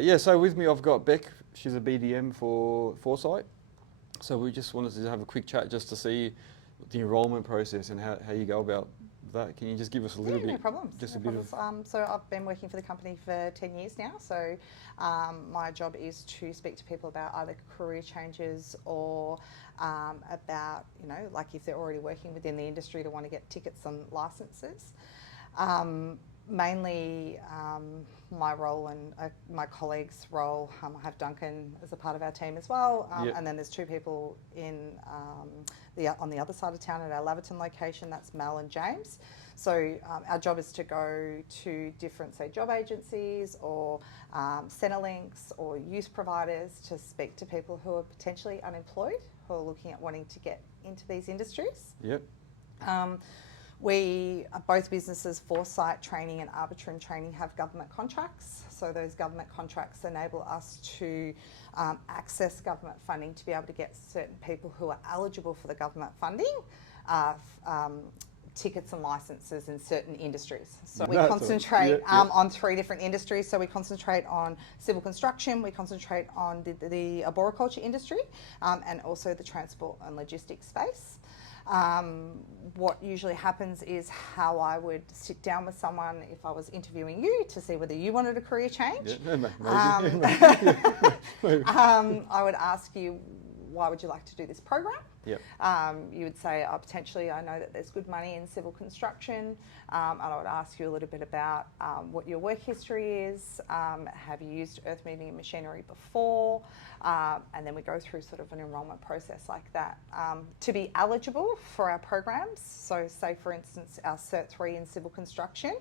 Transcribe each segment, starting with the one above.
Yeah, so with me I've got Beck. She's a BDM for Foresight. So we just wanted to have a quick chat just to see the enrolment process and how you go about that. Can you just give us a little bit? No problems. Just No a bit problems. So I've been working for the company for 10 years now. So my job is to speak to people about either career changes or about, like if they're already working within the industry to want to get tickets and licenses. Mainly my role and my colleague's role. I have Duncan as a part of our team as well, Yep. and then there's two people on the other side of town at our Laverton location. That's Mel and James. So our job is to go to different, say, job agencies or Centrelink or youth providers to speak to people who are potentially unemployed, who are looking at wanting to get into these industries. Yep. We, both businesses, Foresight Training and Arbitrum Training, have government contracts. So those government contracts enable us to access government funding to be able to get certain people who are eligible for the government funding tickets and licenses in certain industries. So we concentrate on 3 different industries. So we concentrate on civil construction, we concentrate on the arboriculture industry, and also the transport and logistics space. What usually happens is how I would sit down with someone if I was interviewing you to see whether you wanted a career change. Yeah, maybe. I would ask you, why would you like to do this program? Yep. You would say, potentially, I know that there's good money in civil construction. And I would ask you a little bit about what your work history is. Have you used earth moving and machinery before? And then we go through sort of an enrolment process like that. To be eligible for our programs, so say for instance our Cert 3 in civil construction,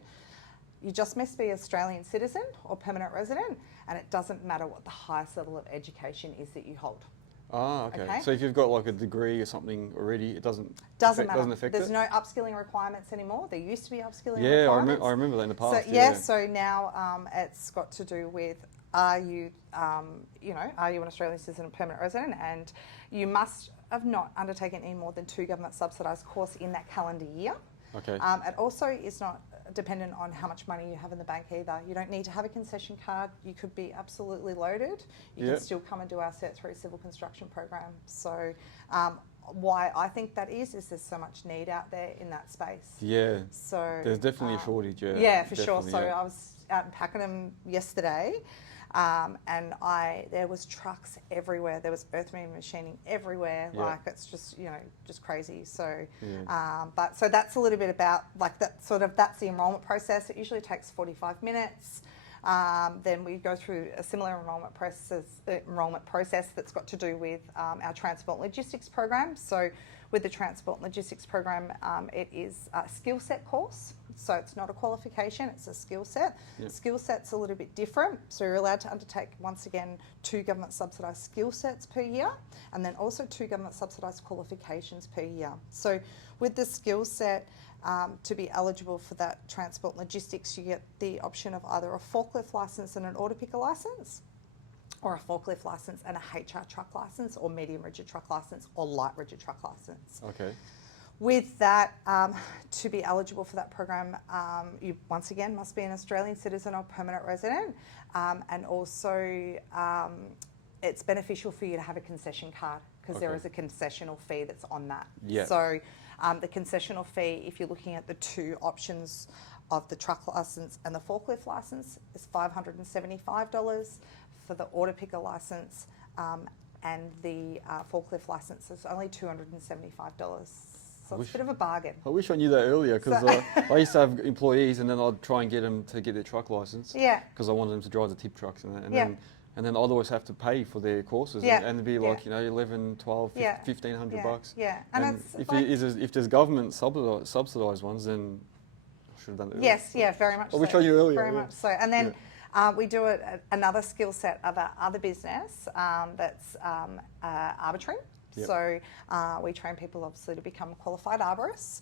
you just must be an Australian citizen or permanent resident, and it doesn't matter what the highest level of education is that you hold. Ah, okay. Okay. So if you've got like a degree or something already, it doesn't matter. Doesn't affect There's it? no upskilling requirements anymore. There used to be upskilling Yeah, requirements. I remember that in the past. So so now it's got to do with, are you an Australian citizen or permanent resident, and you must have not undertaken any more than 2 government subsidised course in that calendar year. Okay. It also is not dependent on how much money you have in the bank either. You don't need to have a concession card. You could be absolutely loaded. You can still come and do our Cert 3 civil construction program. So why I think that is there's so much need out there in that space. Yeah. So there's definitely a shortage. Yeah. Yeah, for sure. Definitely, So yeah. I was out in Pakenham yesterday. And there was trucks everywhere. There was earth moving machining everywhere. Yeah. Like it's just just crazy. So, Yeah. but so that's a little bit about like that that's the enrolment process. It usually takes 45 minutes. Then we go through a similar enrolment process that's got to do with our transport and logistics program. So with the transport and logistics program, it is a skill set course. So it's not a qualification, it's a skill set. Yep. Skill set's a little bit different. So you're allowed to undertake, once again, 2 government subsidised skill sets per year, and then also 2 government subsidised qualifications per year. So with the skill set, to be eligible for that transport and logistics, you get the option of either a forklift licence and an order picker licence, or a forklift licence and a HR truck licence, or medium rigid truck licence, or light rigid truck licence. Okay. With that, to be eligible for that program, you once again must be an Australian citizen or permanent resident, and also it's beneficial for you to have a concession card because there is a concessional fee that's on that. Yeah. So the concessional fee, if you're looking at the 2 options of the truck licence and the forklift licence, is $575. For the order picker licence and the forklift licence is only $275. So it's a bit of a bargain. I wish I knew that earlier because I used to have employees and then I'd try and get them to get their truck license. Yeah. Because I wanted them to drive the tip trucks and Yeah. then I'd always have to pay for their courses Yeah. and it'd be like 11, 12, Yeah. $1,500. Yeah. And it's if there's government subsidised ones, then I should have done it. Yes, yeah, very much. I wish I knew earlier. Very much so. And then we do another skill set of our other business that's Arbitrum. Yep. So we train people obviously to become qualified arborists,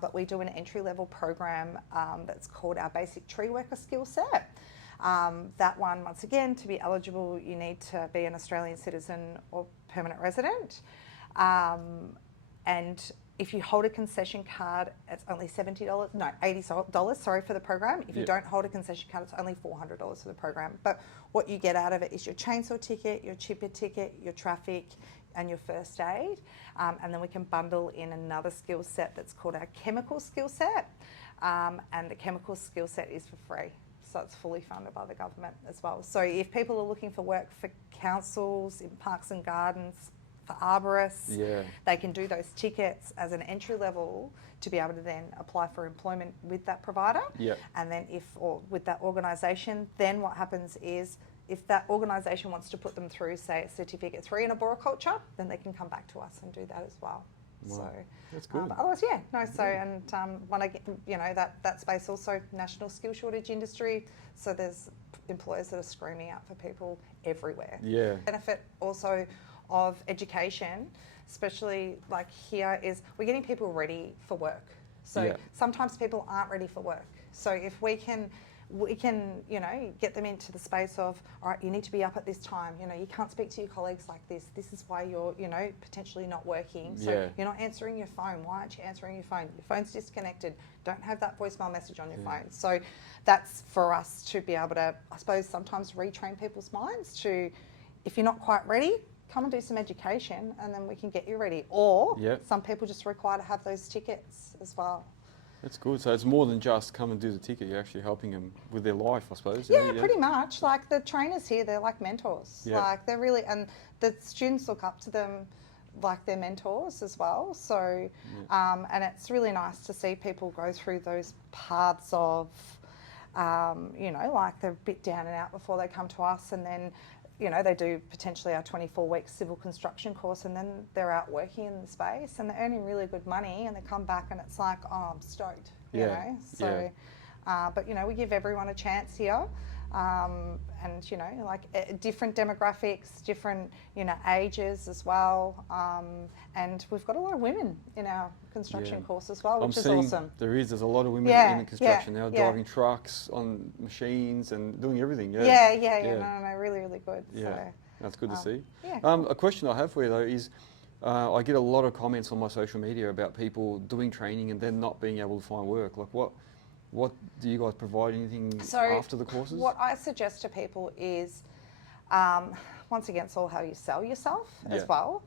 but we do an entry-level program that's called our basic tree worker skill set. That one, once again, to be eligible, you need to be an Australian citizen or permanent resident. And if you hold a concession card, it's only $70, no, $80, sorry, for the program. If you Yep. don't hold a concession card, it's only $400 for the program. But what you get out of it is your chainsaw ticket, your chipper ticket, your traffic, and your first aid. And then we can bundle in another skill set that's called our chemical skill set. And the chemical skill set is for free. So it's fully funded by the government as well. So if people are looking for work for councils, in parks and gardens, for arborists, Yeah. they can do those tickets as an entry level to be able to then apply for employment with that provider. Yep. And then or with that organisation, then what happens is if that organisation wants to put them through, say, a Certificate 3 in arboriculture, then they can come back to us and do that as well. Wow. So That's good. but otherwise, yeah, no. So and when I get, that space also national skill shortage industry. So there's employers that are screaming out for people everywhere. Yeah. Benefit also of education, especially like here, is we're getting people ready for work. So Yeah. sometimes people aren't ready for work. So if we can, get them into the space of, all right, you need to be up at this time. You can't speak to your colleagues like this. This is why you're, potentially not working. So Yeah. you're not answering your phone. Why aren't you answering your phone? Your phone's disconnected. Don't have that voicemail message on your Yeah. phone. So that's for us to be able to, I suppose, sometimes retrain people's minds to, if you're not quite ready, come and do some education and then we can get you ready. Or Yep. some people just require to have those tickets as well. That's good. So it's more than just come and do the ticket. You're actually helping them with their life, I suppose. Yeah, pretty much. Like the trainers here, they're like mentors. Yeah. Like they're really, and the students look up to them like their mentors as well. So, and it's really nice to see people go through those paths of, like they're a bit down and out before they come to us, and then, they do potentially our 24-week civil construction course, and then they're out working in the space and they're earning really good money, and they come back and it's like, oh, I'm stoked, Yeah, So, but we give everyone a chance here, and different demographics, different ages as well, and we've got a lot of women in our construction Yeah. course as well, I'm which is seeing awesome. there's a lot of women Yeah, in construction yeah, now, yeah. driving trucks on machines and doing everything. Yeah. Yeah. No, really, really good. Yeah. So, That's good to see. yeah. A question I have for you though is, I get a lot of comments on my social media about people doing training and then not being able to find work. Like what do you guys provide? Anything So after the courses? what I suggest to people is, once again, it's all how you sell yourself Yeah. as well.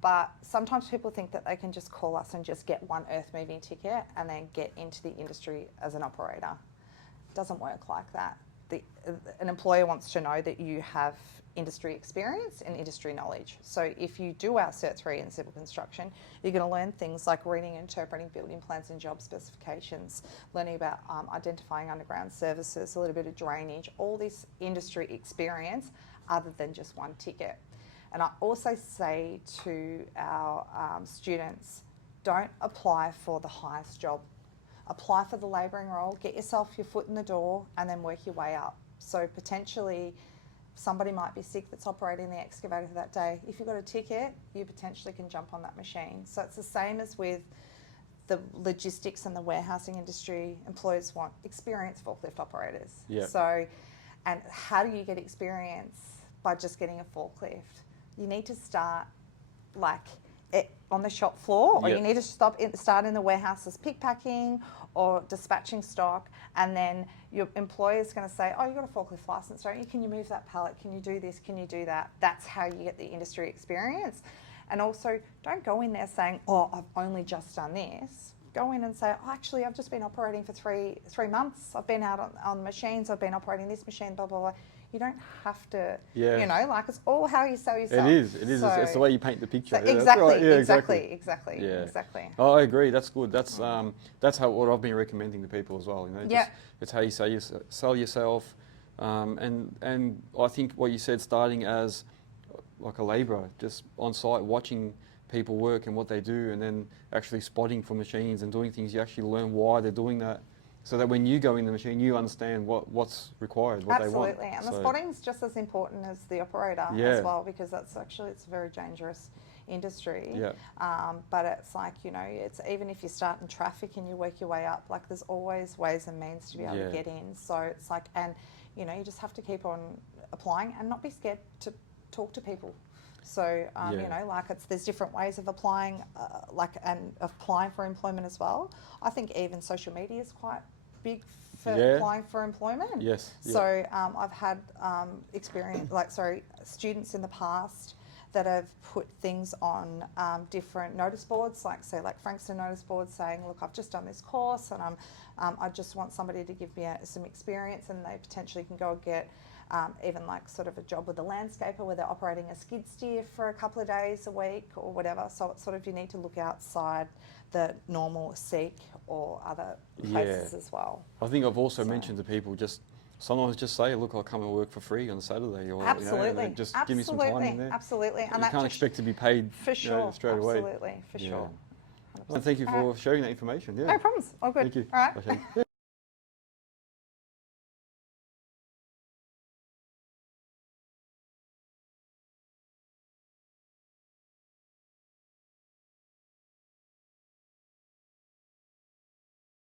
But sometimes people think that they can just call us and just get one earth moving ticket and then get into the industry as an operator. It doesn't work like that. An employer wants to know that you have industry experience and industry knowledge. So if you do our Cert 3 in civil construction, you're going to learn things like reading and interpreting building plans and job specifications, learning about identifying underground services, a little bit of drainage, all this industry experience other than just one ticket. And I also say to our students, don't apply for the highest job. Apply for the labouring role, get yourself your foot in the door and then work your way up. So potentially somebody might be sick that's operating the excavator that day. If you've got a ticket, you potentially can jump on that machine. So it's the same as with the logistics and the warehousing industry. Employers want experienced forklift operators. Yeah. So, and how do you get experience? By just getting a forklift. You need to start on the shop floor, or Yep. you need to start in the warehouses pick packing or dispatching stock, and then your employer's going to say, oh, you've got a forklift license, don't you? Can you move that pallet? Can you do this? Can you do that? That's how you get the industry experience. And also, don't go in there saying, oh, I've only just done this. Go in and say, oh, actually, I've just been operating for three months. I've been out on machines. I've been operating this machine, blah, blah, blah. You don't have to, it's all how you sell yourself. It is. So, it's the way you paint the picture. so Yeah, that's exactly, right. Yeah, exactly. Yeah. Exactly. Oh, I agree. That's good. That's what I've been recommending to people as well. Yeah. It's how you sell yourself, and I think what you said, starting as like a labourer, just on site watching people work and what they do, and then actually spotting for machines and doing things. You actually learn why they're doing that, so that when you go in the machine, you understand what's required, what they want. Absolutely, and the spotting's just as important as the operator Yeah. as well, because it's a very dangerous industry. Yeah. But it's like, it's even if you start in traffic and you work your way up, like there's always ways and means to be able Yeah. to get in. So it's like, and you just have to keep on applying and not be scared to talk to people. So, you Yeah. know, like there's different ways of applying, and applying for employment as well. I think even social media is quite big for Yeah. applying for employment. Yes. Yeah. So I've had students in the past that have put things on different notice boards, like say like Frankston notice board, saying, look, I've just done this course and I just want somebody to give me some experience, and they potentially can go and get even like sort of a job with a landscaper where they're operating a skid steer for a couple of days a week or whatever. So it's sort of, you need to look outside the normal Seek or other places Yeah. as well. I think I've also So- mentioned to people, just sometimes just say, look, I'll come and work for free on Saturday, or Absolutely. you know, and just give me some time in there. Absolutely. You And that can't just- expect to be paid for you sure. know, straight away. Absolutely, for Yeah. sure. Well, thank you for 100%. sharing that information. Yeah. No problems. All good. Thank you. All right. Okay. Yeah.